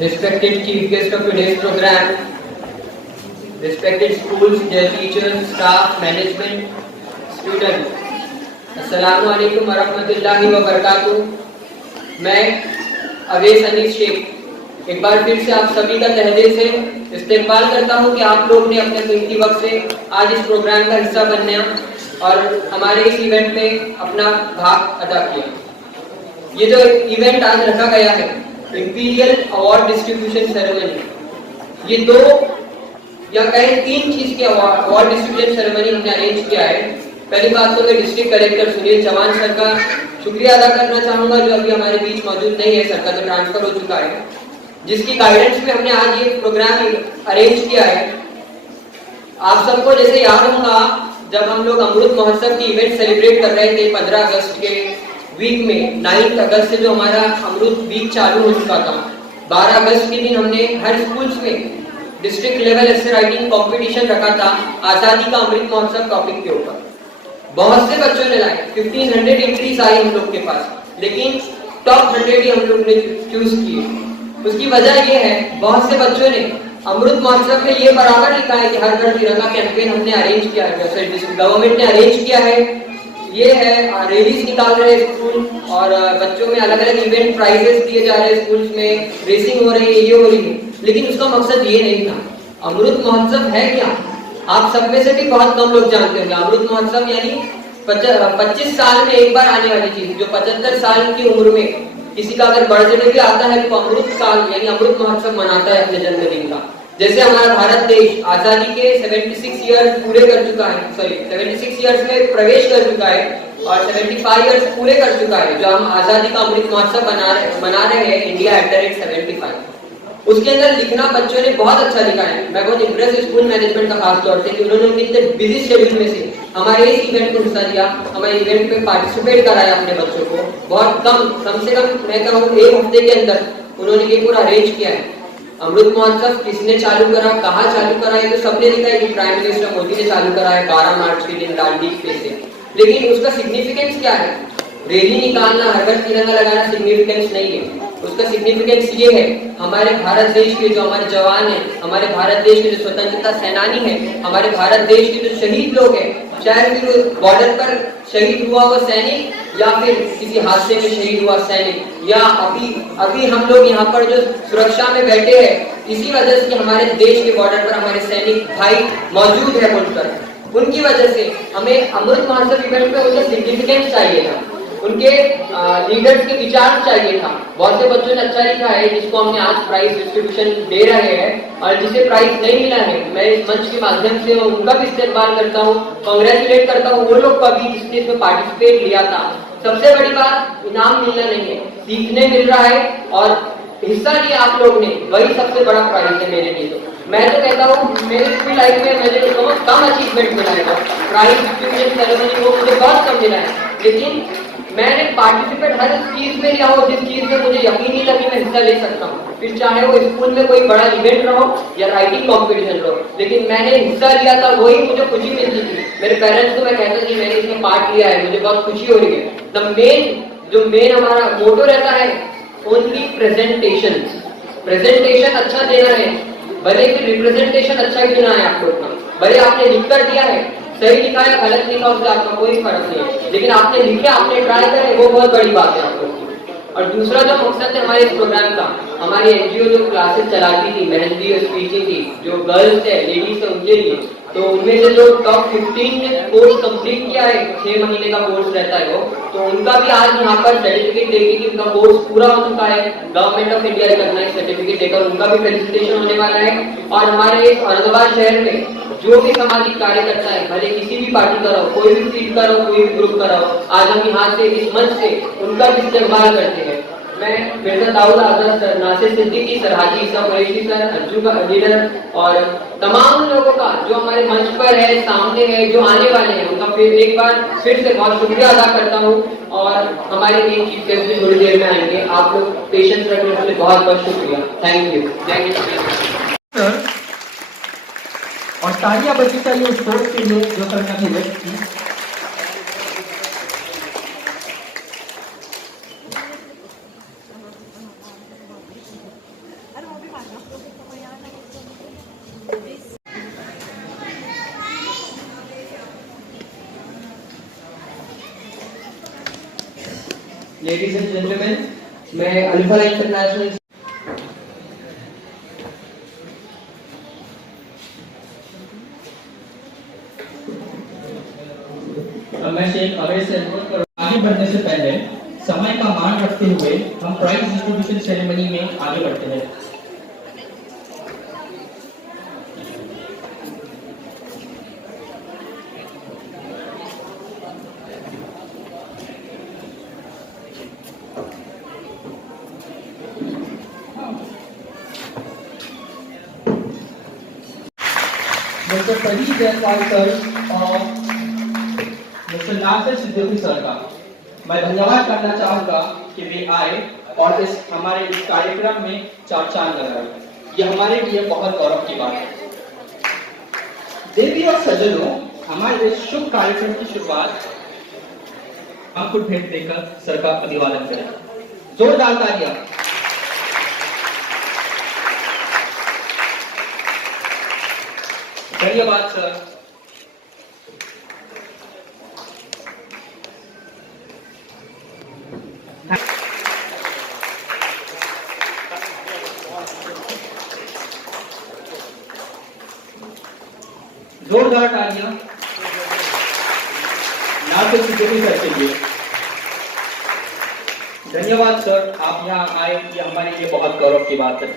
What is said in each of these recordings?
respected chief guest of today's program, respected schools, their teachers, staff, management, students. अस्सलामु अलैकुम वरहमतुल्लाहि व बरकातुहू। मैं अवेस अनीस शेख एक बार फिर से आप सभी का तहे दिल से इस्तेमाल करता हूं कि आप लोग ने अपने कीमती वक्त से आज इस प्रोग्राम का हिस्सा बनने और हमारे इस इवेंट में अपना भाग अदा किया। ये जो इवेंट आज रखा गया है, इंपीरियल अवार्ड डिस्ट्रीब्यूशन सेरेमनी, ये 2 या कहें 3 चीज के अवार्ड डिस्ट्रीब्यूशन सेरेमनी हमने अरेंज किया है। पहली बात तो मैं district collector Sunil Chauhan sir का शुक्रिया अदा करना चाहूंगा, जो अभी हमारे बीच मौजूद नहीं है, सर का तो ट्रांसफर हो चुका है, जिसकी गाइडेंस में हमने आज ये प्रोग्राम अरेंज किया है। आप सबको जैसे याद होगा, जब हम लोग अमृत महोत्सव की इवेंट सेलिब्रेट कर रहे थे 15 अगस्त के वीक में, 9 अगस्त से जो हमारा अमृत वीक चालू हो चुका था, 12 अगस्त के दिन हमने हर स्कूल्स में डिस्ट्रिक्ट लेवल एस्से राइटिंग कंपटीशन रखा था आजादी का अमृत महोत्सव टॉपिक के ऊपर। बहुत से बच्चों ने लाए, 1500 एंट्रीज आई हम लोग के पास, लेकिन टॉप 100 ही हम लोग ने चूज किए। उसकी वजह ये है, बहुत से बच्चों ने अमृत महोत्सव में ये बराबर लिखा है कि हर घर तिरंगा कैंपेन हमने अरेंज किया है, गवर्नमेंट ने अरेंज किया है, ये है रैलीज निकाल रहे हैं स्कूल और बच्चों में अलग अलग इवेंट प्राइजेस दिए जा रहे हैं, स्कूल्स में रेसिंग हो रही है, ये हो रही है, लेकिन उसका मकसद ये नहीं था। अमृत महोत्सव है क्या, आप सब में से भी बहुत कम लोग जानते होंगे। अमृत महोत्सव यानी 25 साल में एक बार आने वाली चीज, जो 75 साल की उम्र में किसी का अगर बर्थडे भी आता है तो अमृत साल यानी अमृत महोत्सव मनाता है अपने जन्मदिन का। जैसे हमारा भारत देश आजादी के 76 ईयर्स पूरे कर चुका है, 76 ईयर्स में प्रवेश कर चुका है और 75 ईयर्स पूरे कर चुका है, जो हम आजादी का अमृत महोत्सव मना रहे हैं इंडिया @75। उसके अंदर लिखना बच्चों ने बहुत अच्छा लिखा है। मैं बहुत इम्प्रेस स्कूल मैनेजमेंट का खास तौर से कि उन्होंने इतने बिजी शेड्यूल में से हमारे इस इवेंट को हिस्सा लिया, हमारे इवेंट में पार्टिसिपेट कराया अपने बच्चों को। बहुत कम से कम मैं कहूँ 1 हफ्ते के अंदर उन्होंने ये पूरा अरेंज किया है। अमृत महोत्सव किसने चालू करा, कहाँ चालू करा, ये तो सबने लिखा है कि प्राइम मिनिस्टर मोदी ने चालू करा है 12 मार्च के दिन दांडी से। लेकिन उसका सिग्निफिकेंस क्या है? रैली निकालना, हर घर तिरंगा लगाना सिग्निफिकेंस नहीं है। उसका सिग्निफिकेंस ये है, हमारे भारत देश के जो हमारे जवान हैं, हमारे भारत देश के जो स्वतंत्रता सेनानी हैं, हमारे भारत देश के जो शहीद लोग हैं, चाहे फिर बॉर्डर पर शहीद हुआ वो सैनिक या फिर किसी हादसे में शहीद हुआ सैनिक, या अभी हम लोग यहाँ पर जो सुरक्षा में बैठे हैं, इसी वजह से हमारे देश के बॉर्डर पर हमारे सैनिक भाई मौजूद है बोलकर, उनकी वजह से हमें अमृत महोत्सव इवेंट में उनका सिग्निफिकेंस चाहिए था, उनके लीडर्स के विचार चाहिए था। बहुत से बच्चों ने अच्छा लिखा है, जिसको हमने आज प्राइज डिस्ट्रीब्यूशन दे रहे हैं, और जिसे प्राइज नहीं मिला है मैं इस मंच के माध्यम से उनका भी इस्तेमाल करता हूँ, कांग्रेचुलेट करता हूँ वो लोग का भी जिसने इसमें पार्टिसिपेट लिया था। सबसे बड़ी बात इनाम मिलना नहीं है, सीखने मिल रहा है और हिस्सा लिया आप लोग ने, वही सबसे बड़ा प्राइज है मेरे लिए। तो मैं तो कहता हूँ मेरे स्कूल लाइफ में मुझे कम अचीवमेंट मिला है, प्राइज डिस्ट्रीब्यूशन सेरेमनी वो मुझे बहुत कम मिला है, लेकिन मैंने पार्टिसिपेट हर चीज में लिया हो जिस चीज में मुझे यकीन नहीं लगी मैं हिस्सा ले सकता हूँ, फिर चाहे वो स्कूल में कोई बड़ा इवेंट रहो या राइटिंग कंपटीशन रहो, लेकिन मैंने हिस्सा लिया था, वही मुझे खुशी मिलती थी। मेरे पेरेंट्स को मैं कहता था कि मैंने इसमें पार्ट लिया है, मुझे बहुत खुशी हो रही है। जो मेन हमारा मोटो रहता है, ओनली प्रेजेंटेशन अच्छा देना है, भले फिर रिप्रेजेंटेशन अच्छा क्यों ना है आप लोग का, भले आपने लिख कर दिया है, सही लिखा है गलत लिखा उससे आपका कोई फर्क नहीं है, लेकिन आपने लिखे, आपने ट्राई करे, वो बहुत बड़ी बात है आप लोग की। और दूसरा जो मकसद है हमारे इस प्रोग्राम का, हमारी एनजीओ जो क्लासेस चलाती थी, मेहंदी और स्पीचिंग की, जो गर्ल्स है, लेडीज है, उनके लिए, तो उनमें से जो टॉप 15 ने कोर्स कंप्लीट किया है, 6 महीने का कोर्स रहता है वो, तो उनका भी आज यहाँ पर सर्टिफिकेट देगी कि उनका कोर्स पूरा हो चुका है, government of India recognise certificate देकर उनका भी फेलिसिटेशन होने वाला है। और हमारे इस औरंगाबाद शहर में जो भी सामाजिक कार्य करता है, भले किसी भी पार्टी का रहो, कोई भी फील्ड का रहो, कोई भी ग्रुप का रहो, आज हम यहाँ से इस मंच से उनका भी इस्तेमाल करते हैं। मैं मिर्जा दाऊद आजम सर, नासिर सिद्दीकी सर, हाजी ईसा कुरैशी सर, अज्जू का लीडर और तमाम लोगों का जो हमारे मंच पर है, सामने है, जो आने वाले हैं, उनका फिर एक बार फिर से बहुत शुक्रिया अदा करता हूँ। और हमारे मेन चीफ गेस्ट भी थोड़ी देर में आएंगे, आप लोग पेशेंस रखने के लिए बहुत बहुत शुक्रिया, थैंक यू। सर और तालियां बजनी चाहिए उस कोर्स के लिए जो सर ने व्यक्त की। Ladies and gentlemen, मैं अल्फा इंटरनेशनल मैं शेख अवैध से अनुरोध करूंगा, आगे बढ़ने से पहले समय का मान रखते हुए हम प्राइज डिस्ट्रीब्यूशन सेरेमनी में आगे बढ़ते हैं। मिस्टर फरीद जयसवाल सर और मिस्टर नासिर सिद्दीकी सर का मैं धन्यवाद करना चाहूंगा कि वे आए और इस हमारे इस कार्यक्रम में चार चांद लगाए। ये हमारे लिए बहुत गौरव की बात है। देवी और सज्जनों, हमारे इस शुभ कार्यक्रम की शुरुआत हम कुछ भेंट देकर सर का अभिवादन करें। जोरदार तालियां। धन्यवाद सर। जोरदार तालियां नासिर सिद्दीकी सर के लिए। धन्यवाद सर, आप यहाँ आए, ये हमारे लिए बहुत गौरव की बात है।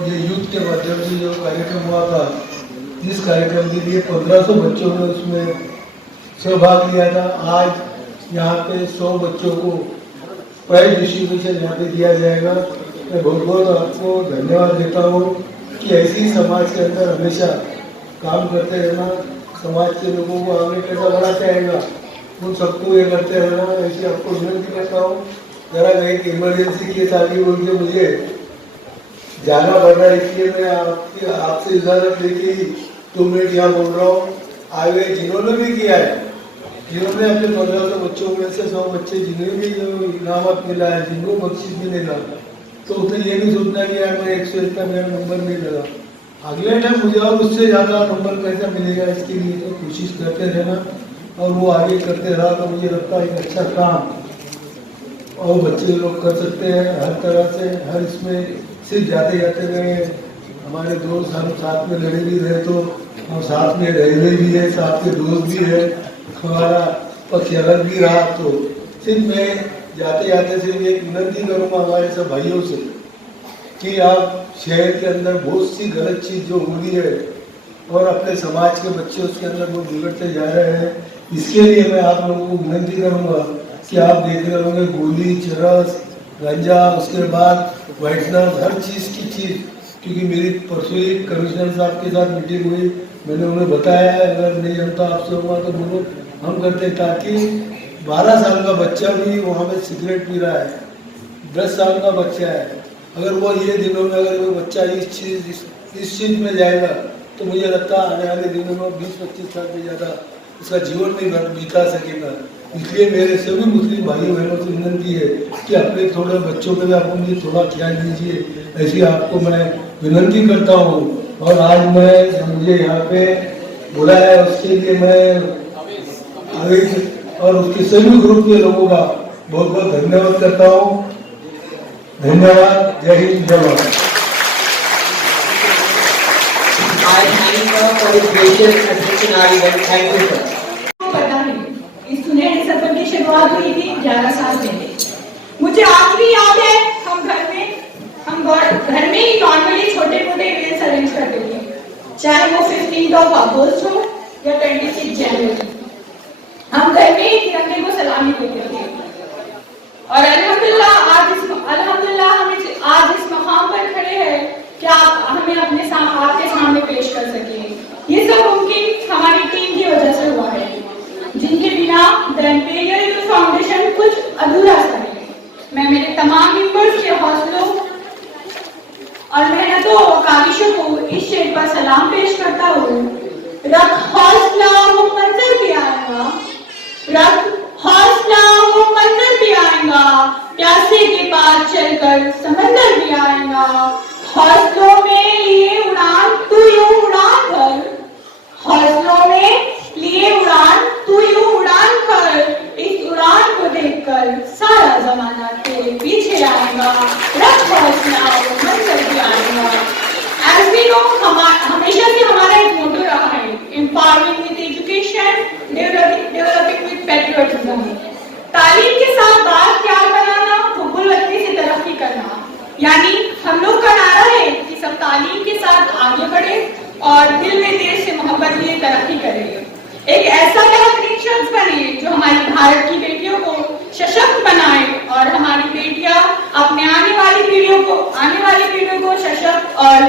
ये यूथ के माध्यम से जो कार्यक्रम हुआ था, जिस कार्यक्रम के लिए 1500 बच्चों ने उसमें सहभाग लिया था, आज यहाँ पे 100 बच्चों को प्राइज डिस्ट्रीब्यूशन यहाँ पे दिया जाएगा। मैं बहुत बहुत आपको धन्यवाद देता हूँ कि ऐसी समाज के अंदर हमेशा काम करते रहना, समाज के लोगों को आगे कैसा बढ़ाते रहेगा, उन सबको ये करते रहना, ऐसी आपको विनती करता हूँ। जरा एक इमरजेंसी केस आगे बोल के मुझे जाना पड़ रहा है, इसलिए मैं आपसे इजाजत लेके 2 मिनट यहाँ बोल रहा हूँ। आगे जिन्होंने भी किया है, जिन्होंने अपने 1500 बच्चों में से 100 बच्चे जिन्हें भी जो इनामत मिला है, जिनको बख्शिश मिलेगा, तो उसने ये नहीं सोचना कि यार मैं 101 का मेरा नंबर नहीं लगा, अगले टाइम मुझे और उससे ज़्यादा नंबर कैसा मिलेगा, इसके लिए तो कोशिश करते रहना और वो आगे करते रहा तो मुझे लगता है एक अच्छा काम और बच्चे लोग कर सकते हैं हर तरह से। हर इसमें सिर्फ जाते जाते गए, हमारे दोस्त हम साथ में लड़े भी रहे तो हम साथ में रहे भी है, साथ के दोस्त भी है, हमारा पक्ष अलग भी रहा। तो सिर्फ मैं जाते जाते सिर्फ एक विनती करूँगा हमारे सब भाइयों से कि आप शहर के अंदर बहुत सी गलत चीज़ जो हो रही है और अपने समाज के बच्चे उसके अंदर वो बिगड़ते जा रहे हैं, इसके लिए मैं आप लोगों को विनती करूँगा कि आप देख रहे होंगे गोली, चरस, गांजा, उसके बाद वाइटनर, हर चीज़ की चीज़, क्योंकि मेरी परसों ही कमिश्नर साहब के साथ मीटिंग हुई, मैंने उन्हें बताया है अगर नहीं जमता आपसे हुआ तो बोलो हम करते, ताकि 12 साल का बच्चा भी वहाँ पे सिगरेट पी रहा है, 10 साल का बच्चा है, अगर वो ये दिनों में अगर वो बच्चा इस चीज़ में जाएगा तो मुझे लगता है आने वाले दिनों में 20-25 साल से ज़्यादा इसका जीवन नहीं बीता सकेगा। इसलिए मेरे सभी मुस्लिम भाइयों बहनों से विनती है कि अपने थोड़े बच्चों पे भी आप उनकी थोड़ा ख्याल दीजिए, ऐसी आपको मैं विनती करता हूँ। और आज मैं मुझे यहाँ पे बुलाया है उसके लिए मैं आगे और उसके सभी ग्रुप के लोगों का बहुत बहुत धन्यवाद करता हूँ। धन्यवाद। जय हिंद, जय Bharat. I thank her for his gracious attention our event. Thank you, sir. पता है इस सुनहरे सफर की शुरुआत हुई थी 11 साल पहले। मुझे आज भी याद है हम घर में ही नॉर्मली छोटे मोटे इवेंट्स अरेंज करते थे, चाहे वो 15 अगस्त हो या 26 जनवरी। हम घर में ही तिरंगे को सलामी देते थे और अल्हम्दुलिल्लाह हम आज इस मकाम पर खड़े हैं कि आप हमें आपके सामने पेश कर सके। ये सब मुमकिन हमारी टीम की वजह से हुआ है, जिनके बिना द इंपीरियल यूथ फाउंडेशन कुछ अधूरा सा है। मैं मेरे तमाम मेंबर्स के हौसलों और मेहनतों और काविशों को इस शेर पर सलाम पेश करता हूँ। रख हौसला वो मंजर भी आएगा, रख हौसला वो मंजर भी आएगा, प्यासे के पार चलकर समंदर भी आएगा। हौसलों में लिए उड़ान तू यूं उड़ान भर, हौसलों में लिए उड़ान पर सारा जमाना तेरे पीछे आएगा, रख हौसला और मंजिल भी आएगा। As we know, हमेशा से हमारा एक मोटो रहा है, empowering with education, developing with patriotism। तालीम के साथ बात प्यार बनाना, गुलवत्ती से तरक्की करना, यानी हम लोग का नारा है कि सब तालीम के साथ आगे बढ़े और दिल में देश से मोहब्बत लिए तरक्की करे। एक ऐसा बेहतरीन शख्स बने जो हमारी भारत की बेटियों को सशक्त बनाए और हमारी बेटियां अपने आने वाली पीढ़ियों को सशक्त और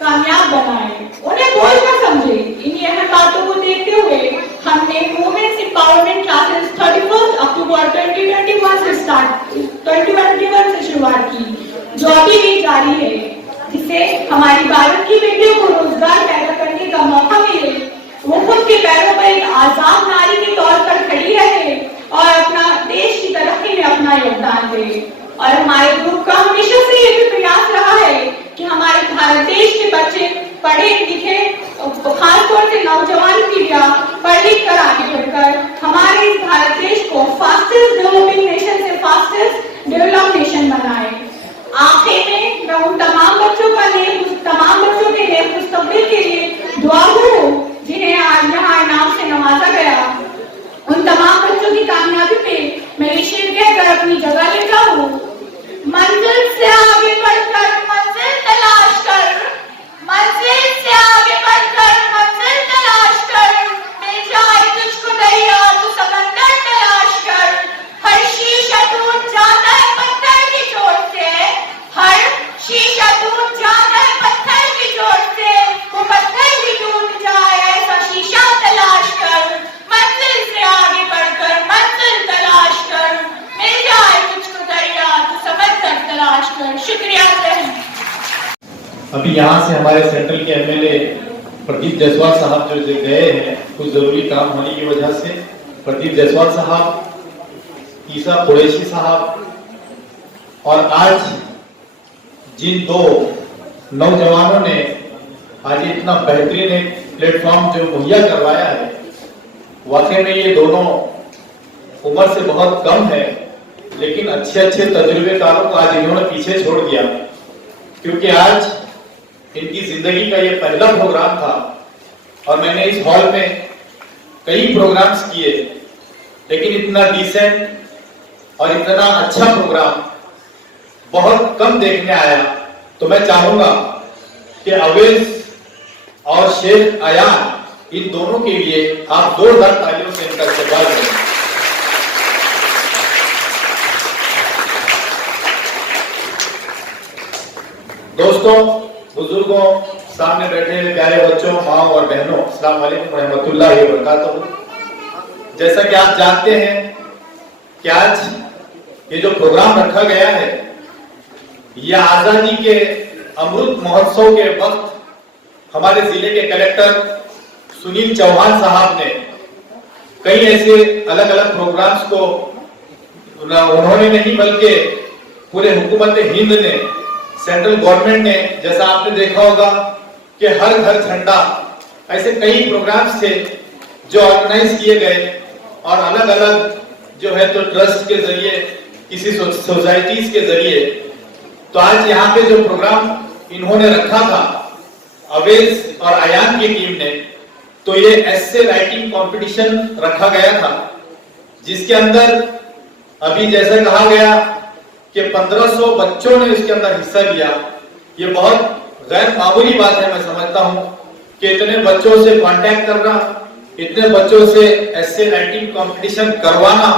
कामयाब बनाए, उन्हें बोझ न समझे। इन्हीं अहम बातों को देखते हुए हमने वुमेन्स एम्पावरमेंट क्लासेस 31 अक्टूबर 2021 से शुरुआत की, जो अभी भी जारी है, जिससे हमारी भारत की बेटियों को रोजगार पैदा करने का मौका मिले, वो खुद के पैरों पर एक आजाद नारी के तौर पर खड़ी रहे और अपना देश की तरक्की में अपना योगदान दे। और हमारे ग्रुप का हमेशा से ये भी प्रयास रहा है कि हमारे भारत देश के बच्चे पढ़े लिखे, खासतौर से नौजवान पीढ़ियां पढ़ लिख कर आगे बढ़कर हमारे इस भारत देश को फास्टेस्ट डेवलपिंग नेशन से फास्टेस्ट डेवलप नेशन बनाए। आखिर में मैं उन तमाम बच्चों के लिए मुस्तकबिल के लिए दुआ करूं जिन्हें आज यहाँ इनाम से नवाजा गया। उन तमाम बच्चों की कामयाबी पे मैं ये शेर कहकर अपनी जगह ले जाऊं। मंजिल से आगे बढ़कर मंजिल तलाश कर, मंजिल से आगे बढ़कर मंजिल तलाश कर, मिल जाए तुझको दरिया तू समंदर तलाश कर। हर शीशा टूट जाता है पत्थर की चोट से, हर शीशा टूट जाता है पत्थर की चोट से, वो पत्थर भी टूट जाए ऐसा शीशा तलाश कर। मंजिल से आगे बढ़कर मंजिल तलाश कर, मिल जाए तुझको दरिया तू समंदर तलाश कर। शुक्रिया। अभी यहाँ से हमारे सेंट्रल के एमएलए प्रदीप जायसवाल साहब जो गए हैं कुछ जरूरी काम होने की वजह से, प्रदीप जायसवाल साहब, ईसा कुरैशी साहब, और आज जिन दो नौजवानों ने आज इतना बेहतरीन एक प्लेटफॉर्म जो मुहैया करवाया है, वाकई में ये दोनों उम्र से बहुत कम है, लेकिन अच्छे अच्छे तजुर्बेकारों को आज इन्होंने पीछे छोड़ दिया, क्योंकि आज इनकी जिंदगी का ये पहला प्रोग्राम था। और मैंने इस हॉल में कई प्रोग्राम्स किए, लेकिन इतना डिसेंट और इतना अच्छा प्रोग्राम बहुत कम देखने आया। तो मैं चाहूंगा कि अवेज और शेख अयान, इन दोनों के लिए आप जोरदार तालियों से इनका इस्तेमाल करें। दोस्तों, बुजुर्गों, सामने बैठे हुए प्यारे बच्चों, माँ और बहनों, अस्सलाम वालेकुम रहमतुल्लाहि व बरकातहू। जैसा कि आप जानते हैं कि आज ये जो प्रोग्राम रखा गया है, यह आजादी के अमृत महोत्सव के वक्त हमारे जिले के कलेक्टर सुनील चौहान साहब ने कई ऐसे अलग अलग प्रोग्राम्स को उन्होंने नहीं बल्कि पूरे हुकूमत हिंद ने, सेंट्रल गवर्नमेंट ने, जैसा आपने देखा होगा कि हर घर झंडा, ऐसे कई प्रोग्राम्स थे जो ऑर्गेनाइज किए गए और अलग अलग जो है तो ट्रस्ट के जरिए, किसी सोसाइटीज के जरिए। तो आज यहाँ पे जो प्रोग्राम इन्होंने रखा था अवेज और अयान की टीम ने, तो ये एस्से राइटिंग कंपटीशन रखा गया था, जिसके अंदर अभी जैसा कहा गया कि 1500 बच्चों ने इसके अंदर हिस्सा लिया। ये बहुत गैर मामूली बात है, मैं समझता हूँ कि इतने बच्चों से कांटेक्ट करना, इतने बच्चों से एस्से राइटिंग कंपटीशन करवाना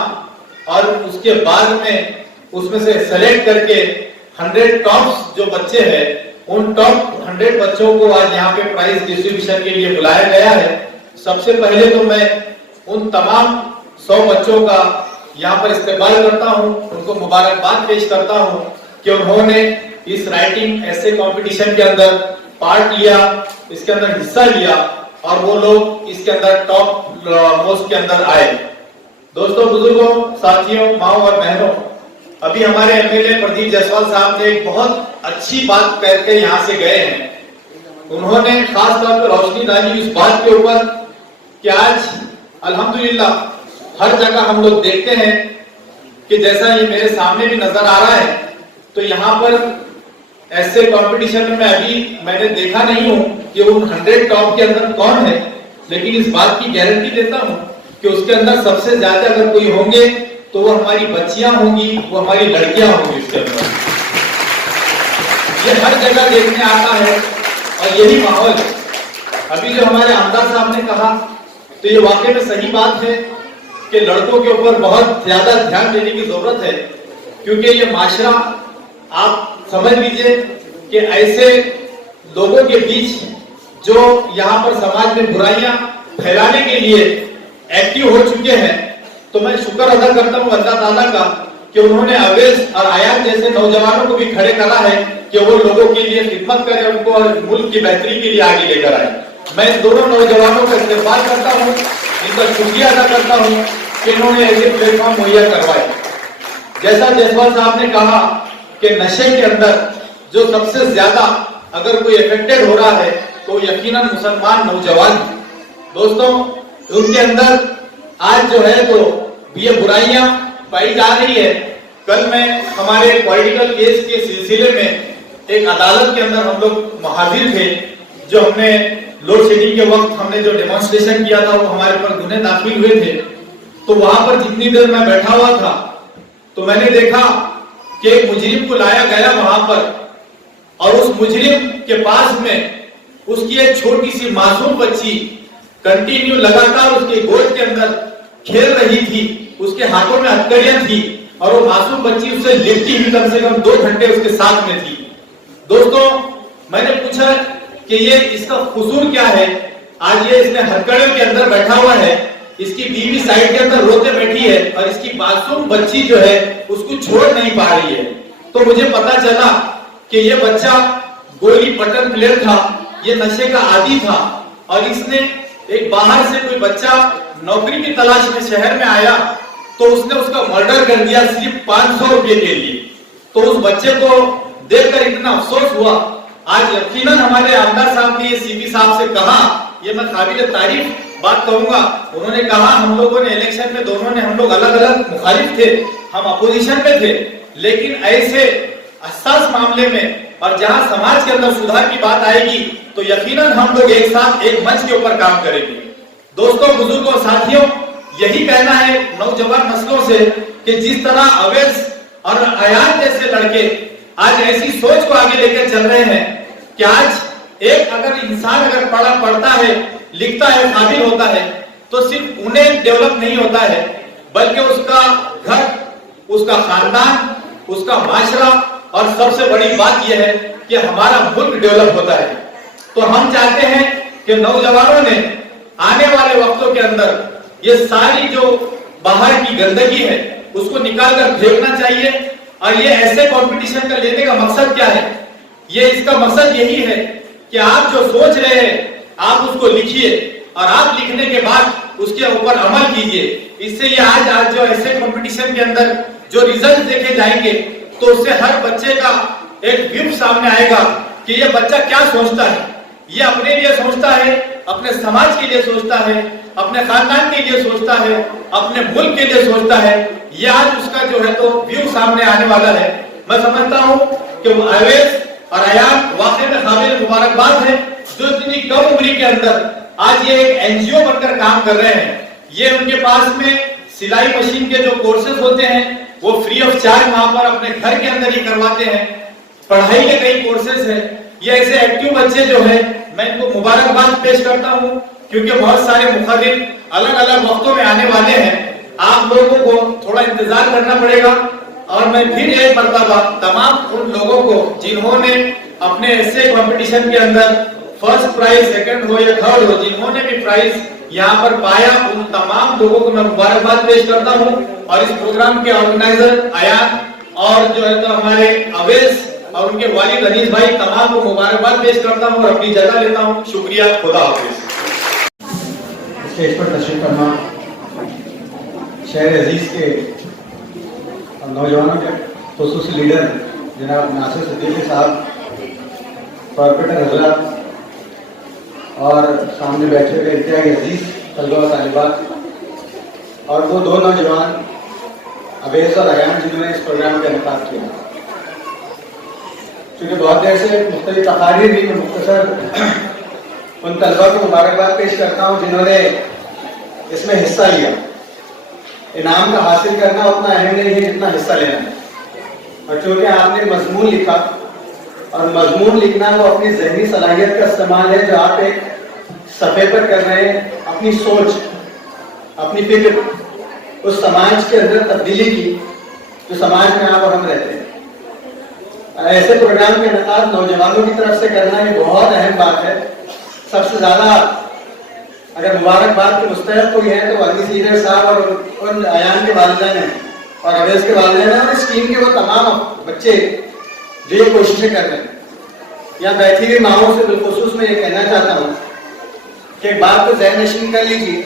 और उसके बाद में उसमें से सेलेक्ट करके 100 टॉप्स जो बच्चे हैं, उन टॉप 100 बच्चों को आज यहाँ पे प्राइज डिस्ट्रीब्यूशन के लिए बुलाया गया है। सबसे पहले तो मैं उन तमाम 100 बच्चों का यहाँ पर इस्तेमाल करता हूँ, उनको मुबारकबाद पेश करता हूँ कि उन्होंने इस राइटिंग ऐसे कंपटीशन के अंदर पार्ट लिया, इसके अंदर हिस्सा लिया और वो लोग इसके अंदर टॉप मोस्ट के अंदर आए। दोस्तों, बुजुर्गों, साथियों, माओ और बहनों, अभी हमारे एमएलए प्रदीप जायसवाल साहब ने एक बहुत अच्छी बात करके यहाँ से गए हैं। उन्होंने खास तौर पर रोशनी डाली इस बात के ऊपर कि आज अल्हम्दुलिल्लाह हर जगह हम लोग देखते हैं कि जैसा ये मेरे सामने भी नजर आ रहा है, तो यहाँ पर ऐसे कंपटीशन में मैंने देखा नहीं हूँ कि वो 100 टॉप के अंदर कौन है, लेकिन इस बात की गारंटी देता हूँ कि उसके अंदर सबसे ज्यादा अगर कोई होंगे तो वो हमारी बच्चियां होंगी, वो हमारी लड़कियां होंगी उसके अंदर। ये हर जगह देखने आता है और यही माहौल अभी जो हमारे आमदार साहब ने कहा, तो ये वाकई में सही बात है कि लड़कों के ऊपर बहुत ज्यादा ध्यान देने की जरूरत है, क्योंकि ये माशरा आप समझ लीजिए कि ऐसे लोगों के बीच जो यहाँ पर समाज में बुराइयां फैलाने के लिए एक्टिव हो चुके हैं, तो मैं शुक्र अदा करता हूँ अल्लाह ताला का कि उन्होंने अवेश और आयात जैसे नौजवानों को भी खड़े करा है कि वो लोगों के लिए खिदमत करें, उनको और मुल्क की बेहतरी के लिए आगे लेकर आए। मैं इन दोनों नौजवानों का इस्तेमाल करता हूँ, इनका शुक्रिया अदा करता हूँ कि इन्होंने ऐसे प्लेटफॉर्म मुहैया करवाए। जैसा जयसवाल साहब ने कहा कि नशे के अंदर जो सबसे ज्यादा अगर कोई अफेक्टेड हो रहा है तो यकीनन मुसलमान नौजवान। दोस्तों, उनके अंदर आज जो है तो ये बुराइयां पाई जा रही है। कल मैं हमारे पॉलिटिकल केस के सिलसिले में एक अदालत के अंदर हम लोग हाजिर थे, जो हमने लोड शेडिंग के वक्त हमने जो डेमोन्स्ट्रेशन किया था वो हमारे पर गुने दाखिल हुए थे। तो वहां पर जितनी देर मैं बैठा हुआ था तो मैंने देखा कि एक मुजरिम को लाया गया वहां पर, और उस मुजरिम के पास में उसकी एक छोटी सी मासूम बच्ची कंटिन्यू लगातार उसके गोद के अंदर खेल रही थी, उसके हाथों में हथकड़ियां थी और वो मासूम बच्ची उससे लिपटी हुई कम से कम 2 घंटे उसके साथ में थी। दोस्तों, मैंने पूछा कि ये इसका कसूर क्या है। आज ये इसने हथकड़ियों के अंदर बैठा हुआ है, इसकी बीवी साइड के अंदर रोते बैठी है और इसकी मासूम बच्ची जो है उसको छोड़ नहीं पा रही है। तो मुझे पता चला कि ये बच्चा गोली बटन प्लेयर था, ये नशे का आदी था, और इसने एक बाहर से कोई बच्चा नौकरी की तलाश में शहर में आया तो उसने उसका मर्डर कर दिया सिर्फ 500 रुपए के लिए। तो उस बच्चे को देखकर इतना अफसोस हुआ। आज यकीनन हमारे आमदार साहब ने ये सीपी साहब से कहा, ये मैं काबिल तारीफ बात कहूंगा, उन्होंने कहा हम लोगों ने इलेक्शन में दोनों ने हम लोग अलग अलग मुखालिफ थे, हम अपोजिशन में थे, लेकिन ऐसे हसास मामले में और जहां समाज के अंदर सुधार की बात आएगी तो यकीनन हम लोग एक साथ एक मंच के ऊपर काम करेंगे। दोस्तों, बुजुर्गों, साथियों, यही कहना है नौजवान नस्लों से कि जिस तरह अवेश और अयान जैसे लड़के आज ऐसी सोच को आगे लेकर चल रहे हैं कि आज एक अगर इंसान अगर पढ़ता है, लिखता है, काबिल होता है, तो सिर्फ उन्हें डेवलप नहीं होता है, बल्कि उसका घर, उसका खानदान, उसका माशरा और सबसे बड़ी बात यह है कि हमारा मुल्क डेवलप होता है। तो हम चाहते हैं कि नौजवानों ने आने वाले वक्तों के अंदर ये सारी जो बाहर की गंदगी है उसको निकाल कर फेंकना चाहिए। और ये ऐसे कंपटीशन का लेने का मकसद क्या है? ये इसका मकसद यही है कि आप जो सोच रहे हैं आप उसको लिखिए और आप लिखने के बाद उसके ऊपर अमल कीजिए। इससे ये आज जो ऐसे कंपटीशन के अंदर जो रिजल्ट देखे जाएंगे तो उससे हर बच्चे का एक व्यू सामने आएगा कि ये बच्चा क्या सोचता है। ये अपने लिए सोचता है, अपने समाज के लिए सोचता है, अपने खानदान के लिए सोचता है, अपने मुल्क के लिए सोचता है। ये आज उसका जो है तो व्यू सामने आने वाला है। मैं समझता हूँ कि वो अवेश और अयान वाकई में काबिल मुबारकबाद है जो इतनी कम उम्र के अंदर आज ये एक एनजीओ बनकर काम कर रहे हैं। ये उनके पास में सिलाई मशीन के जो कोर्सेज होते हैं वो फ्री ऑफ चार्ज वहां पर अपने घर के अंदर ही करवाते हैं। पढ़ाई के कई कोर्सेज हैं। ये ऐसे एक्टिव बच्चे जो है मैं इनको मुबारकबाद पेश करता हूँ, क्योंकि बहुत सारे मुखालिफ अलग अलग वक्तों में आने वाले हैं। आप लोगों को थोड़ा इंतजार करना पड़ेगा। और मैं फिर एक मरतबा तमाम उन लोगों को जिन्होंने अपने ऐसे कंपटीशन के अंदर फर्स्ट प्राइज, सेकंड हो या थर्ड हो, जिन्होंने भी प्राइज यहाँ पर पाया, उन तमाम लोगों को मैं मुबारकबाद पेश करता हूँ। और इस प्रोग्राम के ऑर्गेनाइजर अयान और जो है तो हमारे अवेश और उनके वालिद अनीस भाई, तमाम को मुबारकबाद पेश करता हूँ और अपनी जगह लेता हूँ। शुक्रिया, खुदा हाफिज। स्टेज पर तशरीफ फरमा शहर अजीज के नौजवानों के खुसूसी लीडर जनाब नासिर सिद्दीकी साहब, कॉर्पोरेटर हजरात और सामने बैठे हुए इंतहाई अजीज तलबा व तालिबात, और वो दो नौजवान अवेज और अयान जिन्होंने इस प्रोग्राम का इनकाद किया। क्योंकि बहुत देर से मुख्तलिफ तकारीर भी, मैं मुख्तसर उन तलबा को मुबारकबाद पेश करता हूँ जिन्होंने इसमें हिस्सा लिया। इनाम का हासिल करना उतना अहम नहीं है जितना हिस्सा लेना। और चूँकि आपने मजमून लिखा, और मजमून लिखना वो अपनी ज़हनी सलाहियत का इस्तेमाल है जो आप एक सफ़े पर कर रहे हैं, अपनी सोच, अपनी फिक्र, उस समाज के अंदर तब्दीली की जो समाज में आप और हम रहते हैं। ऐसे प्रोग्राम के इनेकाद नौजवानों की तरफ से करना ये बहुत अहम बात है। सबसे ज़्यादा अगर मुबारकबाद के मुस्तहक कोई है तो अजीज लीडर साहब और उन अयान के वालिदैन हैं और अवैस के वालिदैन हैं और इस टीम के वो तमाम बच्चे जो ये कोशिशें कर रहे हैं। यहाँ बैठी हुई माओं से बिलखुसूस मैं ये कहना चाहता हूँ कि एक बात को ज़हन नशीन कर लीजिए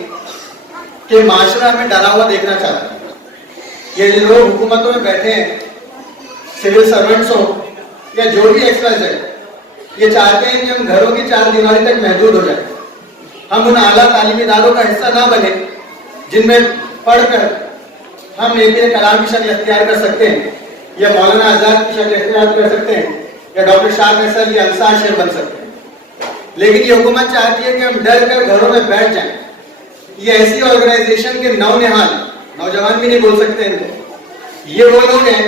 कि माशरा में डरा हुआ देखना चाहता है। ये जो लोग हुकूमतों में बैठे हैं, सिविल सर्वेंट्स हो या जो भी एक्सपर्ट है, ये चाहते हैं कि हम घरों की चार दीवारी तक महदूद हो जाए। हम उन आला तालीम इदारों का हिस्सा ना बने जिनमें पढ़कर हम एपीजे कलाम की शक्ल अख्तियार कर सकते हैं, या मौलाना आजाद की शक्ल अख्तियार कर सकते हैं, या डॉक्टर शाह फैसल या अंसार शेख बन सकते हैं। लेकिन ये हुकूमत चाहती है कि हम डर कर घरों में बैठ जाएं। ये ऐसी ऑर्गेनाइजेशन के नौनिहाल, नौजवान भी नहीं बोल सकते इनको, ये वो लोग हैं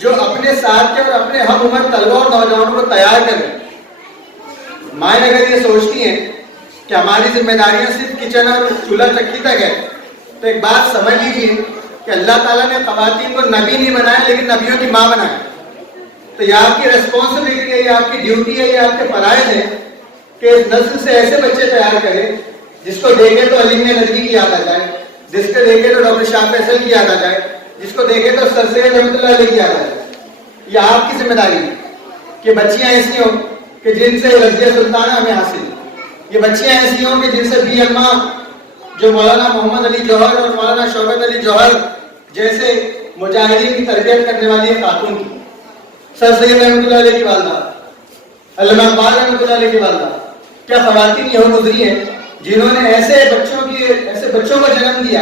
जो अपने साथ के और अपने हम उम्र तलबा और नौजवानों को तैयार कर रहे हैं। माएँ अगर ये सोचती हैं कि हमारी जिम्मेदारियां सिर्फ किचन और चूल्हा चक्की तक है, तो एक बात समझ लीजिए कि अल्लाह ताला ने ख़वातीन को नबी नहीं बनाया लेकिन नबियों की माँ बनाया। तो ये आपकी रिस्पॉन्सिबिलिटी है, ये आपकी ड्यूटी है, ये आपके फराइज है कि इस नस्ल से ऐसे बच्चे तैयार करें जिसको देखे तो अली नदवी की याद आ जाए, जिसको देखे तो डॉक्टर शाह फैसल की याद आ जाए, जिसको देखे तो सर सैयद रहमतुल्लाह अलैह की याद आ जाए। ये आपकी जिम्मेदारी है कि बच्चियाँ ऐसी हों कि जिनसे रज़िया सुल्ताना हमें हासिल, ये बच्चियाँ ऐसी हों कि जिनसे बी अम्मा जो मौलाना मोहम्मद अली जौहर और मौलाना शौकत अली जौहर जैसे मुजाहिदीन की तरबियत करने वाली है खातून की, सर सैयद रहमतुल्लाह अलैह की वालदा, अल्लामा इकबाल रहमतुल्लाह अलैह की वालदा, क्या ख़वातीन यूँ गुजरी हैं जिन्होंने ऐसे बच्चों को जन्म दिया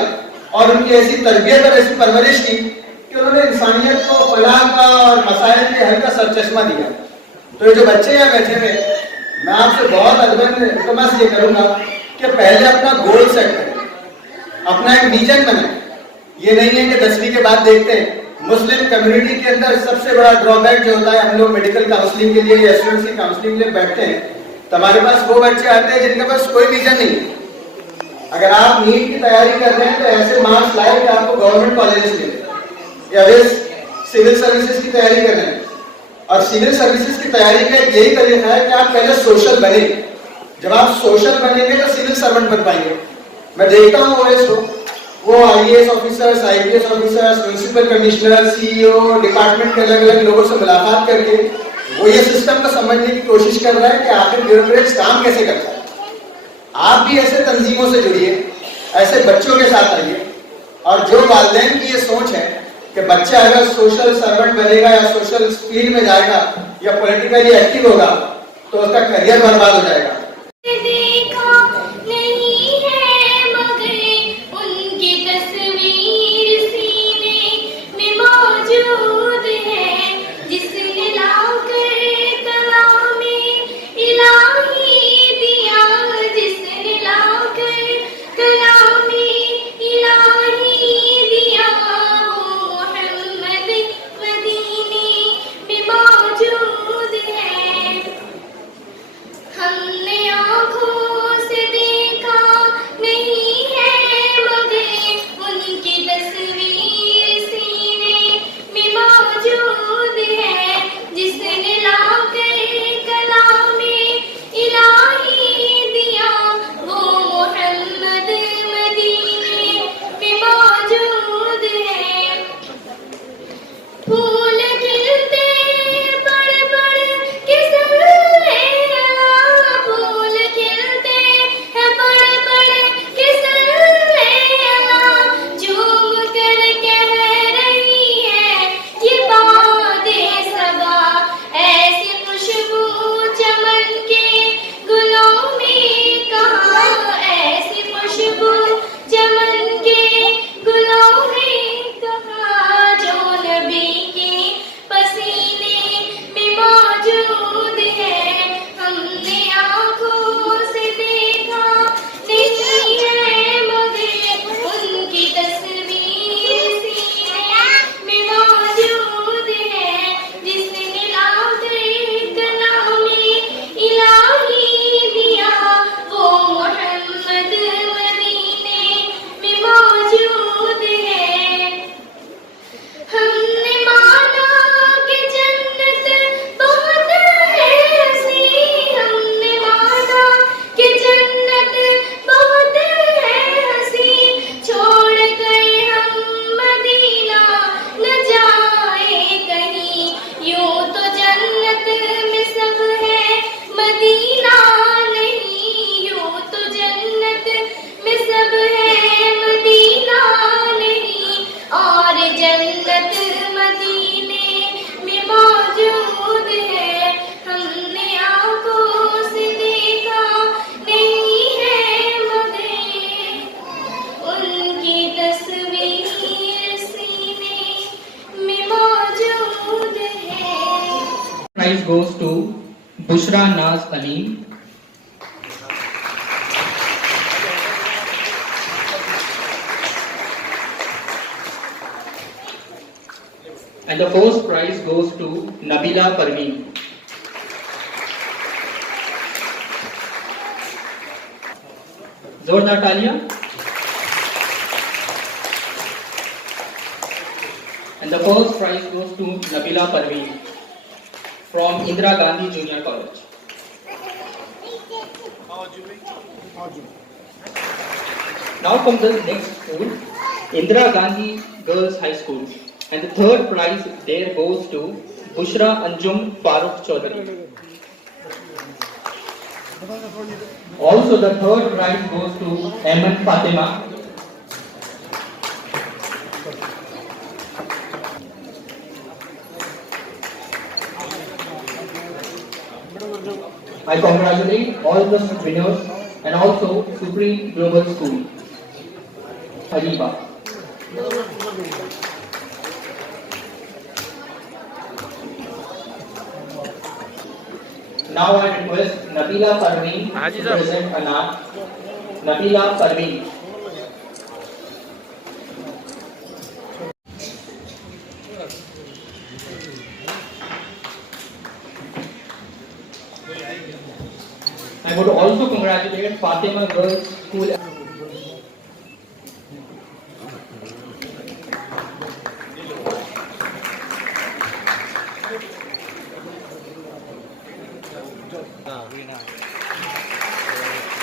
और उनकी ऐसी तरबियत और ऐसी परवरिश की कि उन्होंने इंसानियत को फलाह का और मसाइल के हल का सरचश्मा दिया। तो ये जो बच्चे यहाँ बैठे हुए, मैं आपसे बहुत अदबन इल्तमास ये करूँगा कि पहले अपना गोल सेट करें, अपना एक विजन बनाएं। ये नहीं है कि 10वीं के बाद देखते हैं। मुस्लिम कम्युनिटी के अंदर सबसे बड़ा ड्रॉबैक जो होता है, हम लोग मेडिकल काउंसलिंग के लिए या स्टूडेंट्स की काउंसलिंग के लिए बैठते हैं तो हमारे पास वो बच्चे आते हैं जिनके पास कोई विजन नहीं। अगर आप नीट की तैयारी कर रहे हैं तो ऐसे मार्क्स लाए कि आपको गवर्नमेंट कॉलेजेस मिले, या वे सिविल सर्विसेज की तैयारी कर रहे हैं और सिविल सर्विसेज की तैयारी का यही तरीका है कि आप पहले सोशल बने। जब आप सोशल बनेंगे तो सिविल सर्वेंट बन पाएंगे। मैं देखता हूँ वो IAS officers, IPS officers, municipal commissioner, CEO, department के अलग अलग लोगों से मुलाकात करके वो ये सिस्टम को समझने की कोशिश कर रहा है कि आखिर ब्यूरोक्रेट्स काम कैसे करता है। आप भी ऐसे तंजीमों से जुड़िए, ऐसे बच्चों के साथ आइए, और जो वालिदैन की ये सोच है कि बच्चा अगर सोशल सर्वेंट बनेगा या सोशल फील्ड में जाएगा या पॉलिटिकली एक्टिव होगा तो उसका करियर बर्बाद हो जाएगा। हमने Prize goes to Bushra Naz Alim. And the first prize goes to Nabila Parveen. जोरदार तालियां. And the first prize goes to Nabila Parveen from Indira Gandhi Junior College. Now comes the next school, Indira Gandhi Girls High School. And the third prize there goes to Bushra Anjum Farooq Chaudhary. Also the third prize goes to Ahmed Fatima. I congratulate all the winners and also Supreme Global School, Hariba. Now I request Nabila Parveen to present a naat. Nabila Parveen. I would also congratulate Fatima Girls School.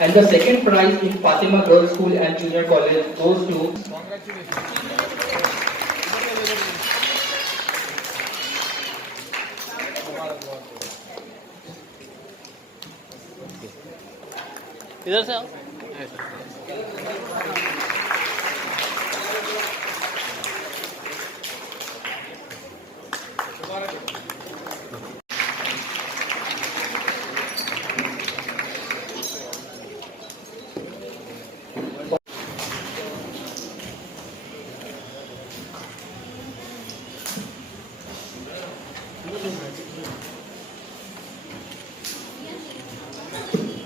And the second prize in Fatima Girls School and Junior College goes to इधर से आओ.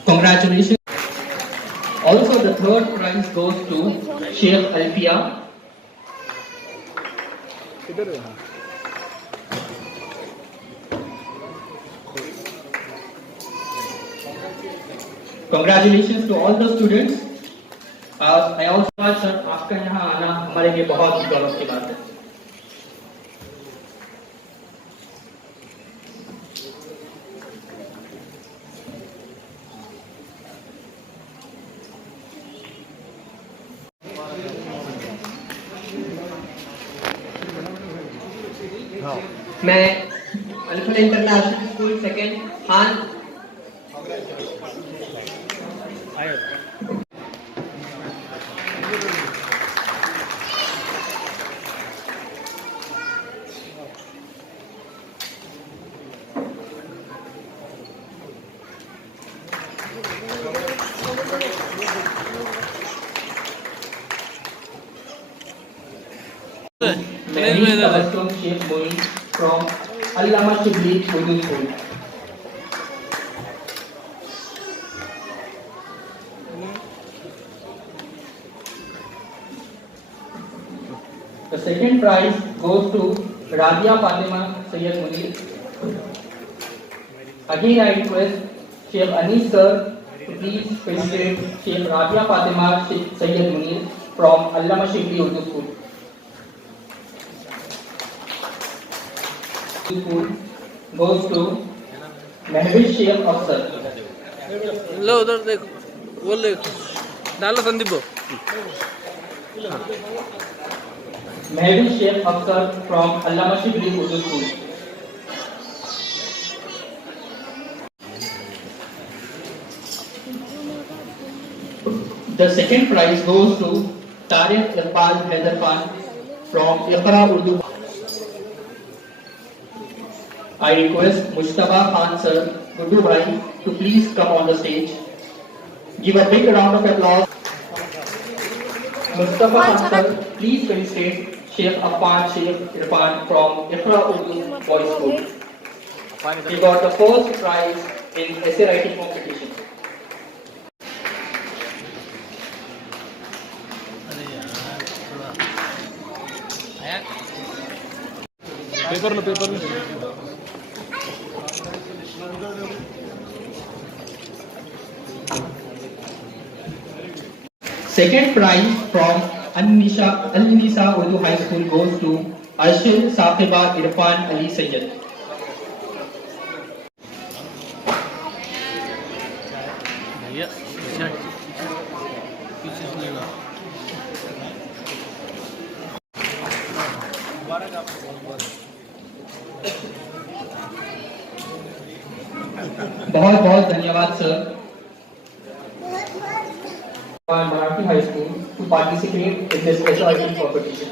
congratulations. Also the third prize goes to Sheikh Alfia. Congratulations to all the students. I also sir आपका यहाँ आना हमारे लिए बहुत गौरव की बात है. मैं alpha international school second Khan Mary Tabassum Sheikh Moin from Allama Shibli Urdu School. The second prize goes to Rabia Fatima Sayyid Munir. Again I request Sheikh Anis sir to please felicitate Sheikh Rabia Fatima Sayyid Munir from Allama Shibli Urdu School. School goes to Mehwish Sheikh Afsar. लो उधर देखो, बोल देखो, डालो संदीप को. Mehwish Sheikh Afsar from Allama Shibli Urdu School. The second prize goes to Tariq Iqbal Haider Khan from Iqra Urdu. I request Mushtaba Khan sir, Guddu bhai, to please come on the stage. Give a big round of applause. Mustafa Khan sir, please felicitate Sheikh Affan Sheikh Irfan from Iqra Urdu Boys School. He got the first prize in essay writing competition. Second prize from Al-Nisa Urdu High School goes to Arshil Saqiba Irfan Ali Sayyid. भैया पीछे से लेगा बहुत बहुत धन्यवाद sir. Marathi High School to participate in this essay writing competition.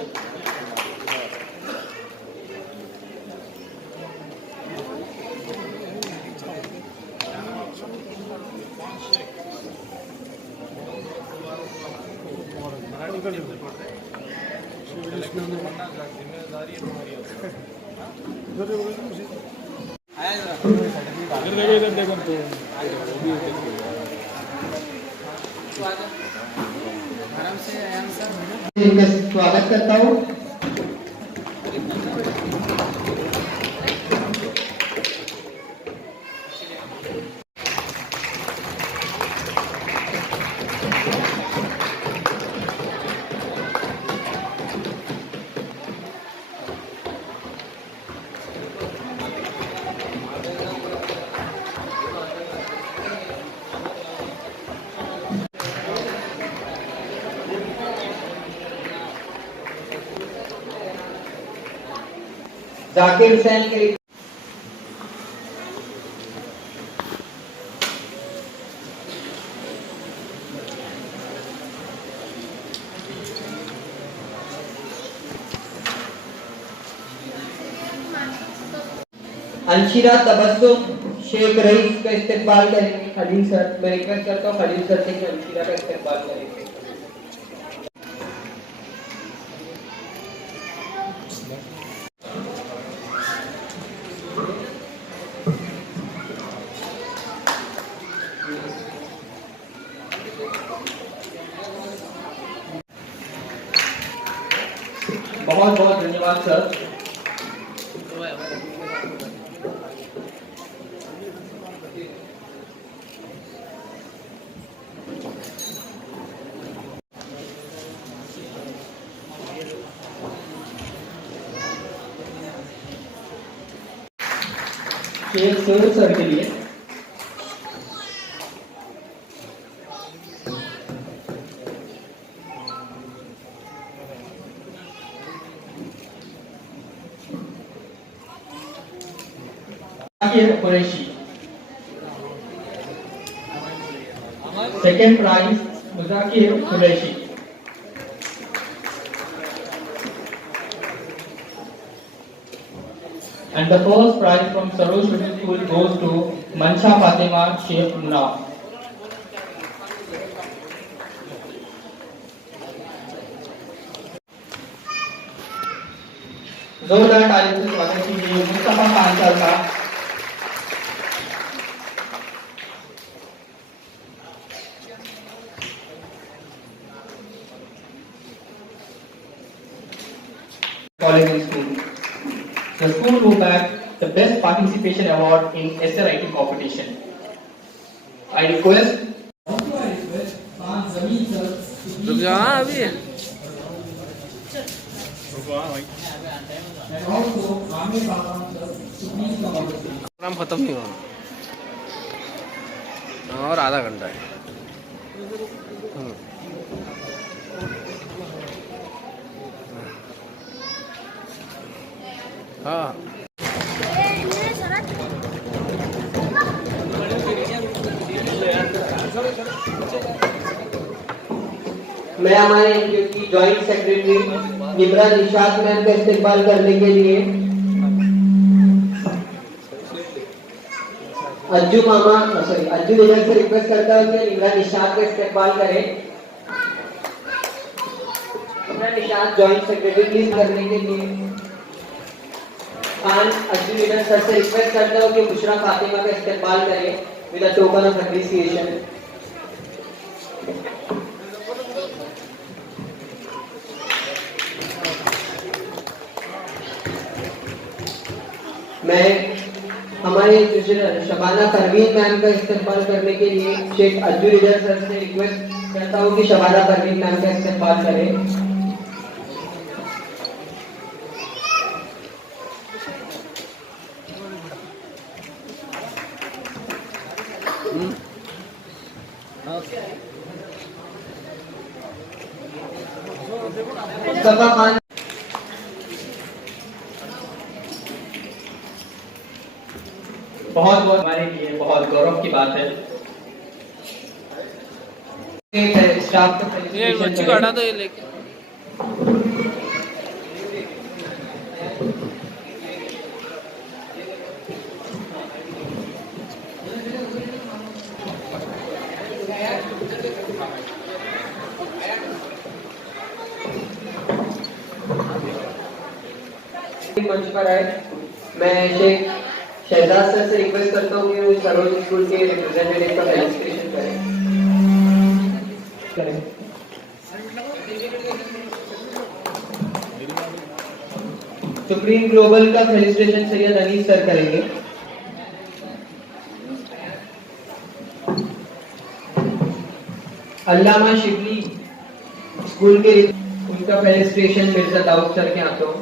इनका स्वागत करता हूँ. जाकिर हुसैन के लिए अंशिरा तबस्सुम शेख रईस का इस्तेकबाल करेंगे. खलील सर, मैं रिक्वेस्ट करता हूँ खलील सर से कि अंशिरा का इस्तेकबाल करेंगे. बहुत बहुत धन्यवाद सर. शेख सर सर के लिए Qureshi. Second prize, Muzakir Qureshi. And the first prize from Saroj Middle School goes to Mansha Fatima Sheikh Munaf. जोरदार तालियों से स्वागत कीजिए मुस्तफा खान सर का. College and school. The school who bagged the best participation award in essay writing competition. I request. रुक जाओ हाँ अभी प्रोग्राम खत्म नहीं हुआ और आधा घंटा है. हाँ मैं हमारे एनजीओ की joint secretary Nibra Nishat ma'am का इस्तेकबाल करने के लिए अज्जू निजर से रिक्वेस्ट करता हूँ कि निब्रा निशात का इस्तेकबाल करें. निशांत जॉइंट सेक्रेटरी प्लीज करने के लिए। खान एडमिनिस्ट्रेटर सर से रिक्वेस्ट करता हूँ कि बुशरा फातिमा का इस्तेमाल करें with a token of appreciation. मैं हमारे शबाना परवीन मैम का इस्तेमाल करने के लिए शेख अज्जू रिजर सर से रिक्वेस्ट करता हूँ कि शबाना परवीन मैम का इस्तेमाल करें। मुस्तफा खान बहुत बहुत हमारे लिए बहुत गौरव की बात है। स्टाफ को ये बच्ची को हटा दो, ये लेके मंच पर आए। मैं शेख शहजाद सर से रिक्वेस्ट करता हूँ कि वो सरोज स्कूल के रिप्रेजेंटेटिव का रजिस्ट्रेशन करें। सुप्रीम ग्लोबल का रजिस्ट्रेशन सैयद अनीस सर करेंगे। अल्लामा शिबली स्कूल के उनका रजिस्ट्रेशन मिर्जा दाऊद सर के हाथों।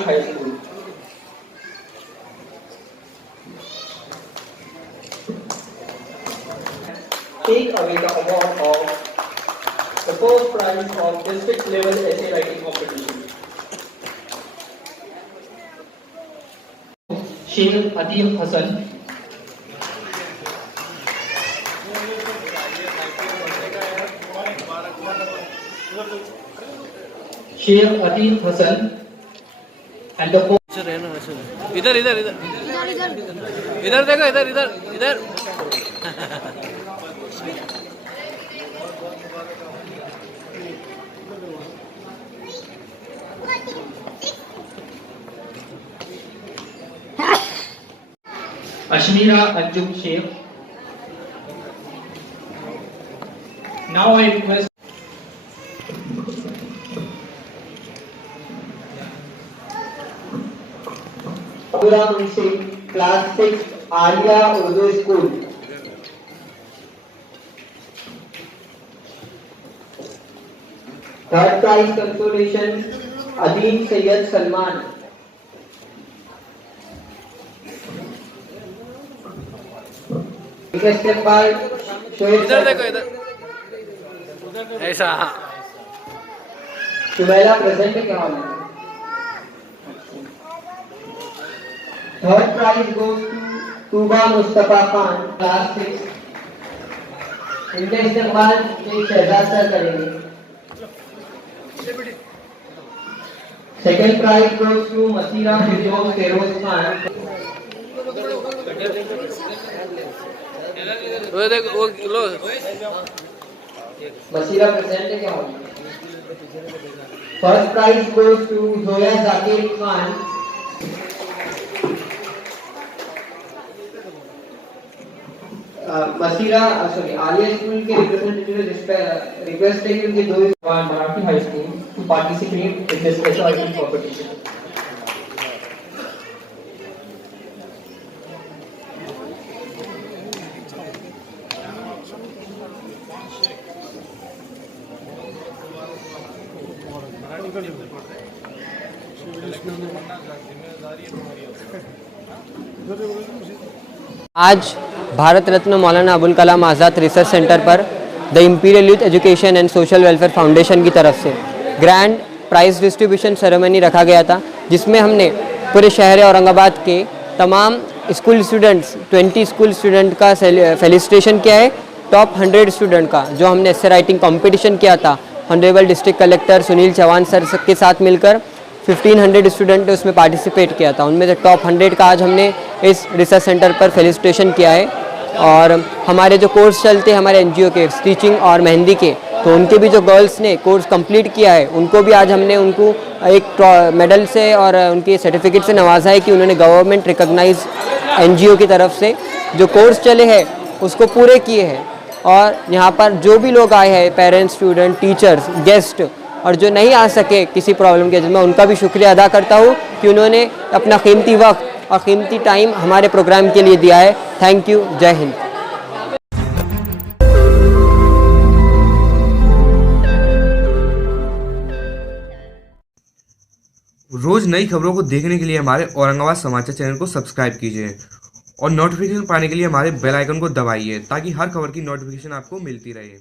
High School. Take away the award of the first prize of district level essay writing competition. Sheikh Atiq Hasan, Sheikh Atiq Hasan and the ऐसे रहना, ऐसे रहना। इधर इधर इधर इधर देखो, इधर इधर इधर। Ashmira Anjum Shaikh. Now I request Munshi class 6 Aliya Urdu school. Third prize consolation Adeem Syed Salman. इस्तेमाल इधर देखो, इधर ऐसा। सुमेला प्रेजेंट क्या होना। Third prize goes to Tuba Mustafa Khan, class 6. इनका इस्तेमाल शहजाद सर करेंगे। Second prize goes to Masira Fizol Feroz Khan. वो देखो, वो लो। मसीरा प्रेजेंट क्या होगा। First prize goes to Zoya Zakir Khan. Masira Aliya school के रिप्रेजेंटेटिव रिक्वेस्ट है कि उनके दो Marathi high school to participate in this special writing competition. आज भारत रत्न मौलाना अबुल कलाम आज़ाद रिसर्च सेंटर पर the imperial youth education and social welfare foundation की तरफ से ग्रैंड प्राइज़ डिस्ट्रीब्यूशन सेरेमनी रखा गया था, जिसमें हमने पूरे शहर औरंगाबाद के तमाम स्कूल स्टूडेंट्स 20 स्कूल स्टूडेंट का फेलिसिटेशन किया है। टॉप 100 स्टूडेंट का जो हमने एस्से राइटिंग कंपटीशन किया था honourable district collector Sunil Chauhan sir के साथ मिलकर 1500 स्टूडेंट ने उसमें पार्टिसिपेट किया था। उनमें से टॉप 100 का आज हमने इस रिसर्च सेंटर पर फेलिसिटेशन किया है। और हमारे जो कोर्स चलते हैं हमारे NGO के स्टिचिंग और मेहंदी के, तो उनके भी जो गर्ल्स ने कोर्स कंप्लीट किया है उनको भी आज हमने उनको एक मेडल से और उनके सर्टिफिकेट से नवाजा है कि उन्होंने गवर्नमेंट रिकॉग्नाइज NGO की तरफ से जो कोर्स चले हैं उसको पूरे किए हैं। और यहाँ पर जो भी लोग आए हैं पेरेंट्स, स्टूडेंट, टीचर्स, गेस्ट और जो नहीं आ सके किसी प्रॉब्लम के, मैं उनका भी शुक्रिया अदा करता हूँ कि उन्होंने अपना कीमती वक्त और कीमती टाइम हमारे प्रोग्राम के लिए दिया है। Thank you. जय हिंद। रोज नई खबरों को देखने के लिए हमारे औरंगाबाद समाचार चैनल को सब्सक्राइब कीजिए और नोटिफिकेशन पाने के लिए हमारे बेल आइकन को दबाइए ताकि हर खबर की नोटिफिकेशन आपको मिलती रहे।